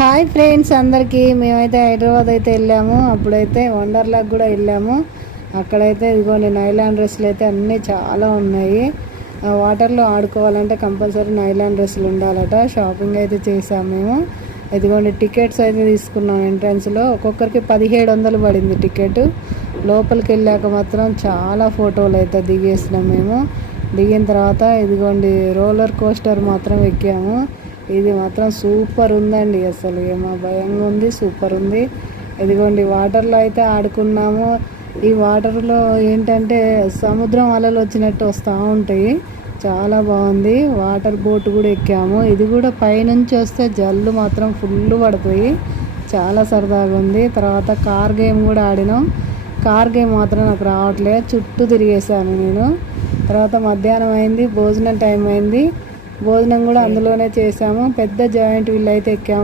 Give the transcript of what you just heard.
Hi friends అందరికీ. మేమైతే హైదరాబాద్ అయితే వెళ్ళాము. అప్పుడైతే వండర్లాకి కూడా వెళ్ళాము. అక్కడైతే ఇదిగోండి నైలాన్ డ్రెస్సులు అయితే అన్నీ చాలా ఉన్నాయి. వాటర్లో ఆడుకోవాలంటే కంపల్సరీ నైలాన్ డ్రెస్సులు ఉండాలట. షాపింగ్ అయితే చేసాము మేము. ఇదిగోండి టికెట్స్ అయితే తీసుకున్నాం. ఎంట్రన్స్లో ఒక్కొక్కరికి 1700 పడింది టికెట్. లోపలికి వెళ్ళాక మాత్రం చాలా ఫోటోలు అయితే దిగేసినాం మేము. దిగిన తర్వాత ఇదిగోండి రోలర్ కోస్టర్ మాత్రం ఎక్కాము. ఇది మాత్రం సూపర్ ఉందండి. అసలు ఏమో భయంగా ఉంది, సూపర్ ఉంది. ఇదిగోండి వాటర్లో అయితే ఆడుకున్నాము. ఈ వాటర్లో ఏంటంటే సముద్రం అలలు వచ్చినట్టు వస్తూ ఉంటాయి. చాలా బాగుంది. వాటర్ బోట్ కూడా ఎక్కాము. ఇది కూడా పైనుంచి వస్తే జల్లు మాత్రం ఫుల్ పడుతుంది. చాలా సరదాగా ఉంది. తర్వాత కార్ గేమ్ కూడా ఆడినాం. కార్ గేమ్ మాత్రం నాకు రావట్లేదు, చుట్టూ తిరిగేసాను నేను. తర్వాత మధ్యాహ్నం అయింది, భోజనం టైం అయింది. భోజనం కూడా అందులోనే చేసాము. పెద్ద జాయింట్ వీల్ అయితే ఎక్కాము.